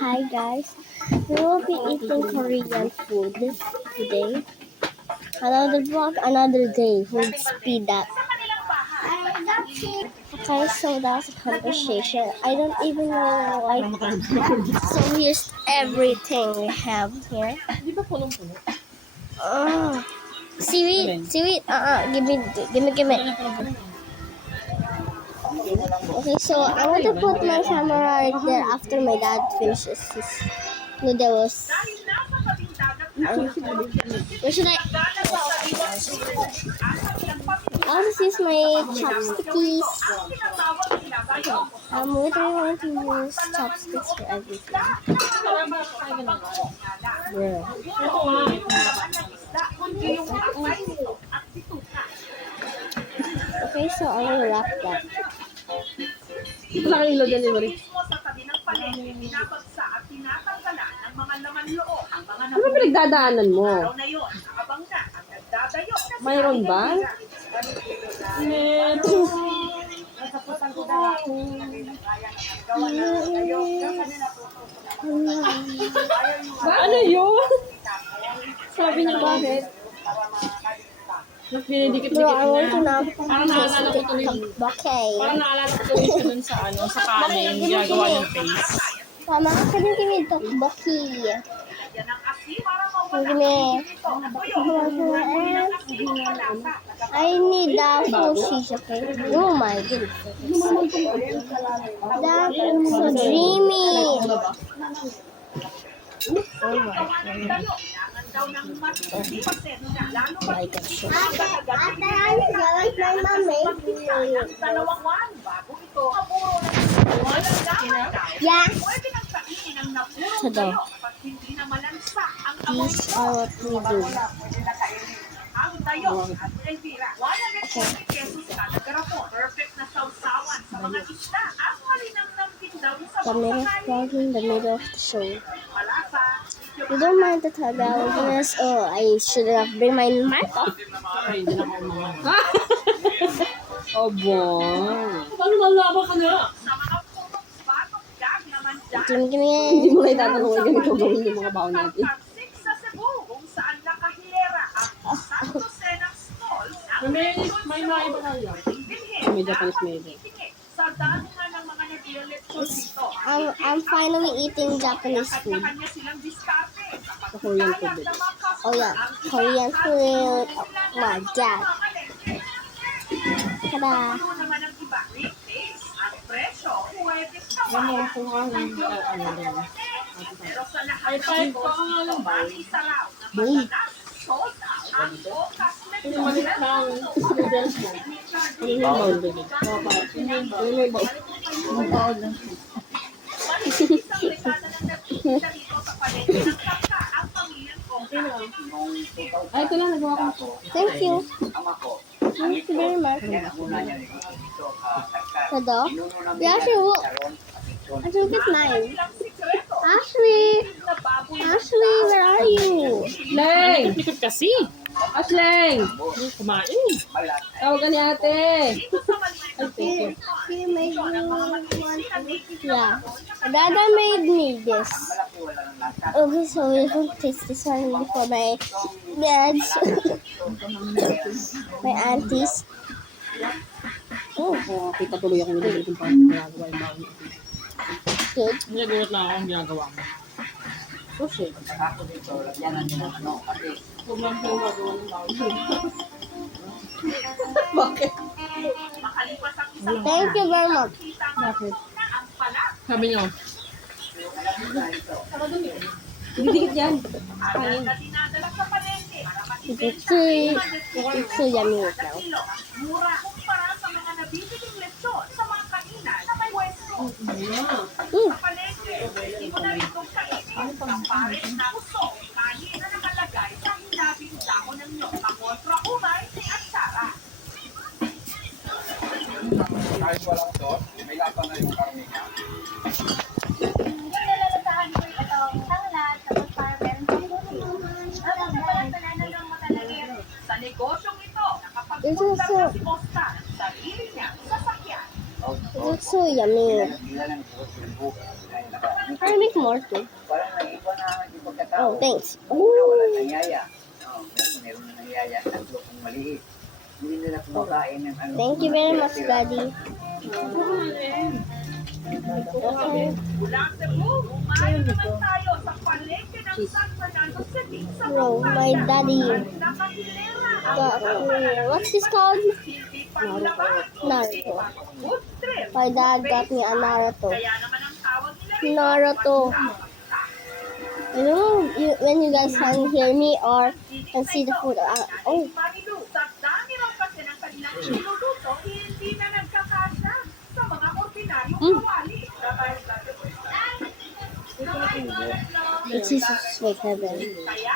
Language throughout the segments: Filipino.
Hi guys, we will be eating Korean food today. Another vlog, another day. We'll speed up. Okay, so that's a conversation. I don't even know like. So here's everything we have here. Seaweed. Give me. Okay, so I want to put my camera right there after my dad finishes his noodles. Where should I? I'll just use my chopsticks. What I want to use chopsticks for everything. Yeah. Okay, so I will wrap that. Nakahilo delivery. Ano ba pinagdadaanan mo? Mayroon ba? Ano yun? Sabi niya bakit? Mas Bro, I want to now Parang naalala ko tuloy. Okay. Parang naalala ko tuloy siya dun sa ano, sa kanin, ginagawa yung face. Tama ka din kami tokboki. I need that for cheese, okay? Oh my goodness. That's so dreamy. Oh my God. Like a show. Yeah. So these are what we do. Camera vlogging the middle of the show. You don't mind the Tagalogers? Oh, I should have bring my mic off. Obo. Paano malalaman ka na? Give me. Hindi mo lang itatanong ay ganito gawin yung mga baon natin. May naiba na yan. May Japanese made. I'm finally eating Japanese food. Korean food. Oh yeah, Korean food. Oh my God. Tada. Ano kung ano din. Ay, tayo pa nga lang ba? Boom. Yung malit lang noodles mo. Ano yung bowl din? Ano yung bowl? Ang bowl lang. Ay, ito lang, nagawa ko. Thank you. Thank you very much. Tada. Yeah, Ashley, look. Ashley, look at mine. Ashley, where are you? Ashley! Likod kasi. Ashley! Kumain. Tawagan ni ate. Here made me one. Yeah. Dada made me this. Okay, so we will taste this one before my dad's, my aunties. Oh, Kita tuloy ako nililipin pa ang ginagawa yung baon. good. Nagulat na ako ang ginagawa mo. Sushi. Huwag lang po magawa ng baon. Bakit? Thank you very much. Bakit? Sabi niyo. Didikit yan. Kain. It's so yummy right now. Mm. Kahit walang sauce, may lasa na yung karne niya. Sa negosyong ito, It's nakapagpunta also, si Costa ng sarili niyang sasakyan. it looks so yummy. I make more too. Parang nag-iba na yung pagkatao. Oh, thanks. Wala nangyaya. Meron na nangyaya. Tatlo kung maliit. Hindi nila kumakain ng ano. Thank you very much, Daddy. Mula Cebu, umayo naman tayo sa palengke ng San Fernando City sa Bro, my daddy nakahilera ang got me, what's this called? hindi panlabas Naruto. food trip. My dad got me a Naruto. Kaya naman ang tawag nila Naruto. You know, when you guys can hear me or can see the food. Oh, Marilu, sa dami raw kasi ng kanilang niluluto, hindi na nagkakasya sa mga ordinaryong kawali. it's Jesus sweet heaven. Kaya,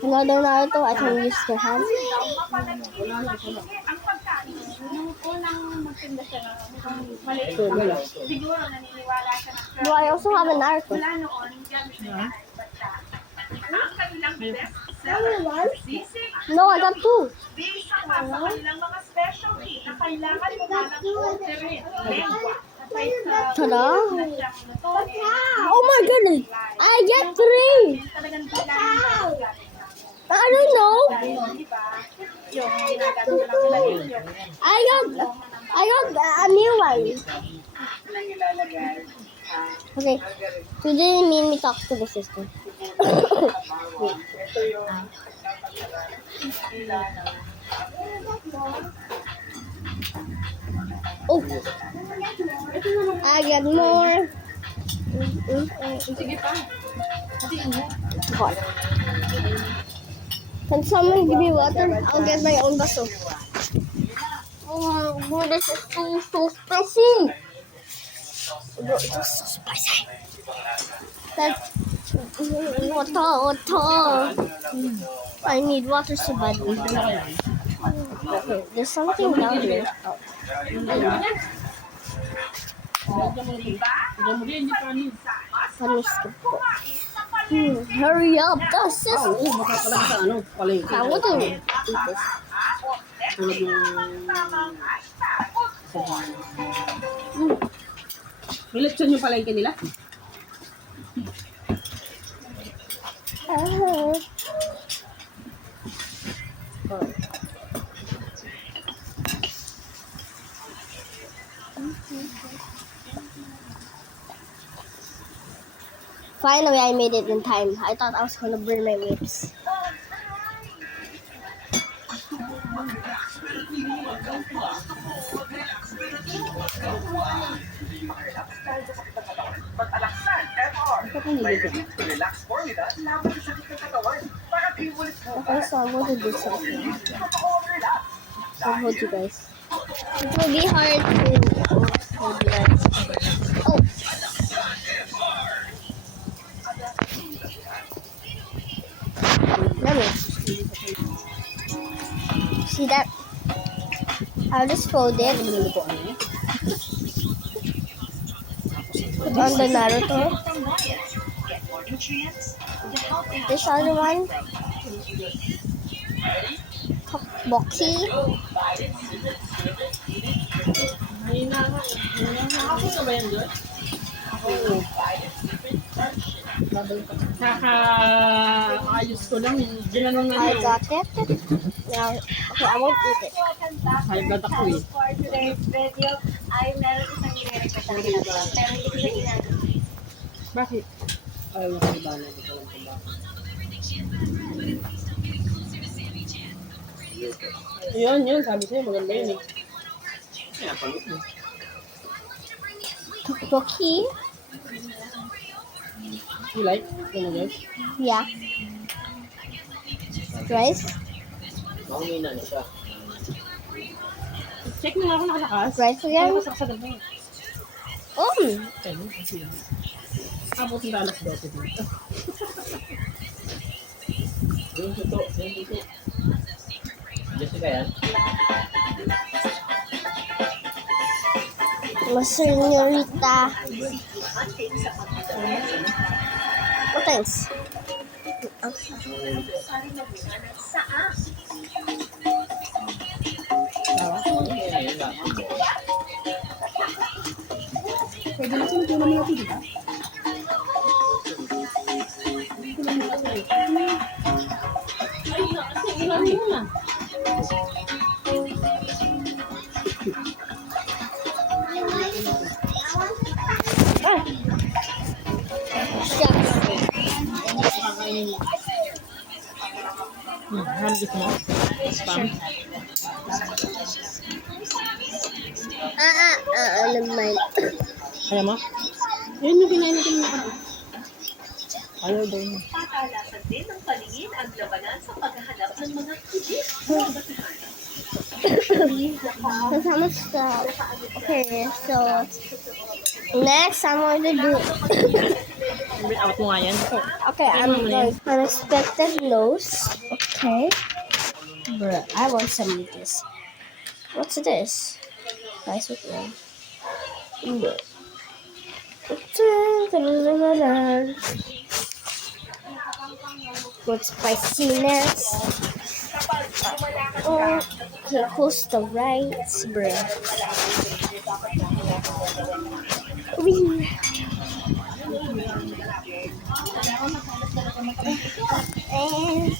Another Naruto, I can use your hands. mapanatili ang pagkain. Nung unang magtinda siya ng maliit Sugal, ah. siguro naniniwala siya na Do I also have a Naruto? mula noon, gamit niya ay basta. Ang kanilang best seller, sisig, No, I got two. bisa pa sa kanilang mga specialty na kailangan mo na ng orderin. Lengua, sabay sa Tada! siyang lutoin. Oh my goodness! I get three! Talagang bilang I don't know. di ba? Yung ginagawa lang nila yung I got a new one. Nang ilalagay. Okay, you didn't mean me talk to the sister. Ito yung Oh, I get more. Sige pa. Hot. Can someone give me water? I'll get my own baso. Oh, bro, this is so spicy. Bro, it was so spicy. That's water. I need water so badly. Okay, there's something down here. Let me skip it. Hurry up, the sister. Oo, baka pala sa ano, palengke. I want to eat this. Tulad ng... May lechon yung palengke nila? Finally, I made it in time. I thought I was gonna burn my lips. pag-alaksan, FR. May relax formula laban sa sakit ng katawan para pinulit mo. Okay, so I'm going to do something. Totoo relax. I told you guys. It will be hard to hold you guys. Oh. Let me. See that? I'll just fold it. Put on the Naruto. This other one. Tteokbokki. Nakakita ba yan doon? Oo. Kaka-ayos ko lang. Ginanong na I niya. got it. Now, okay, I won't eat it. High blood ako eh. For today's video, ay meron isang nire-request na ginagawa. Pero hindi ko siya ginagawa. Bakit? Ayaw na kayo ba na ito lang ba? Yun. Sabi sa'yo, maganda yun eh. Tteokbokki. You like? Ano guys? Yeah. Rice. Check mo nga ako nakalakas. Rice again. Kasaksagan mo. Abot yung alas 12 dito. Señorita. Oh, thanks. Pwede na kung tunan mo natin, di ba? Hamgis mo? Spam? Naman. Kaya mo? Yun yung kinain natin mo. Ayaw daw niya. Patalasan din ng paningin ang labanan sa paghahanap ng mga kibis. Kasama sa... Okay, so... Next, I'm going to do... Out mo nga yan. Okay, I'm going unexpected nose. Okay. Bruh, I want some of this. What's this? Rice with red. Good spiciness. Oh, okay, who's the rice, bruh? And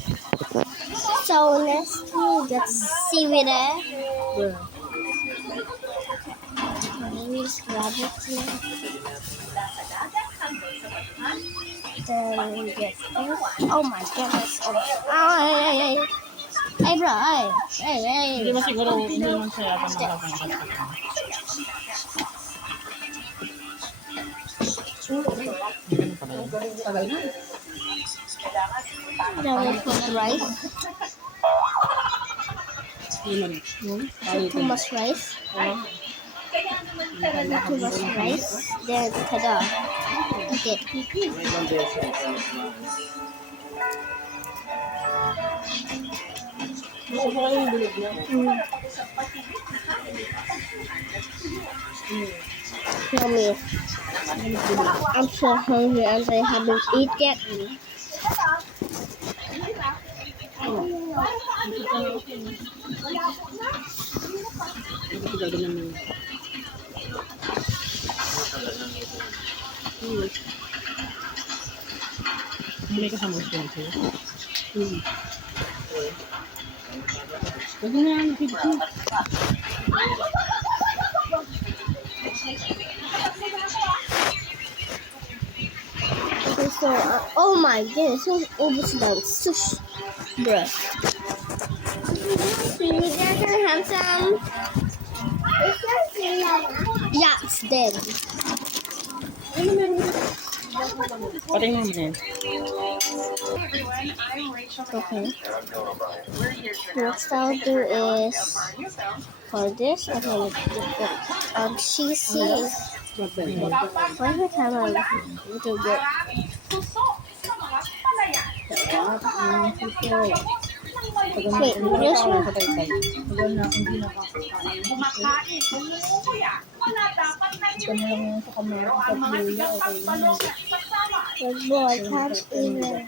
so let's do the seaweed. We just grab it here. Then we get this. Oh my goodness. Ay, bro, ay. Hindi ba siguro hindi naman siya yata makakanta? Then we put rice. Too much rice. Too much rice. Then tada. Okay. Yummy. I'm so hungry and I haven't eaten yet. Hindi kasama yung sponsor. Huwag na yan, feed ko. So, oh my goodness, so oversdone. Sush, bruh. You guys gonna have some? Yeah, it's dead. Pating mo muna yan. Okay. Next I'll do is for this. I'm gonna do cheesy. Why the camera little bit? Wait, this one. Kumakain, umuuya, wala dapat na hindi. Pero ang mga tigang pagbalong na ipasama, The boy can't even.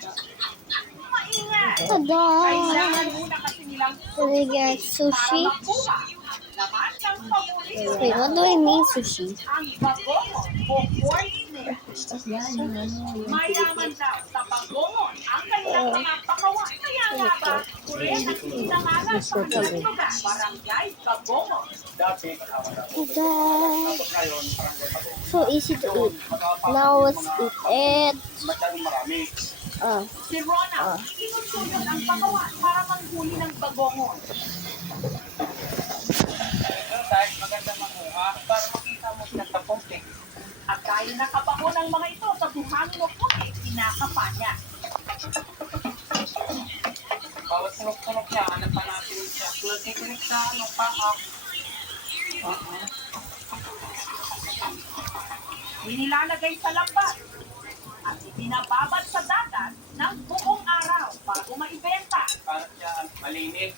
maingat. Tada! Kailangan muna kasi nilang So we get sushi. makuha. Laman ng paborito Wait, what do I mean sushi? ang bagongon o pork snake. Mayaman daw sa bagongon ang kanilang mga pakawan. Kaya nga ba, kuren ang sinamalan sa mga lugar, barangay bagongon. Tada! So easy to eat. Now let's eat it. Si Rona, sinusunod ang pakawan para manghuli ng bagongon. Maganda manguha para makita mo siya sa posting. At dahil nakabaho ng mga ito sa buhangin o puti, kinakapa niya. Bawat sunok-sunok niya, hanapan natin siya. Tulad dito sa paka. Inilalagay sa lambat at ibinababad sa dagat ng buong araw bago maibenta. Para siya malinis.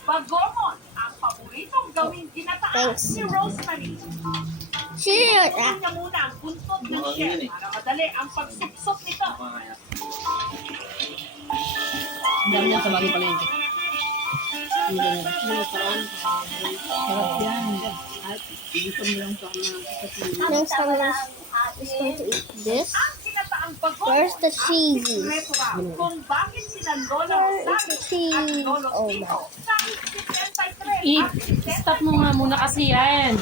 Bagongon ang paboritong gawing ginataan Thanks. ni Rosemary. Shoot! Kunin niya muna ang buntot ng shell para madali ang pagsipsok nito. Ang dami yan sa bagay pala yun. Hindi na lang. Sarap yan. At gusto mo lang sa mga Next time is going to eat this. Ang ginataang bagongon Where's the cheesy? restaurant kung bakit sila Lola Where is the Rosario at cheese? Lolo Oh Tito my. kahit 63 at 60 Stop mo nga muna kasi yan.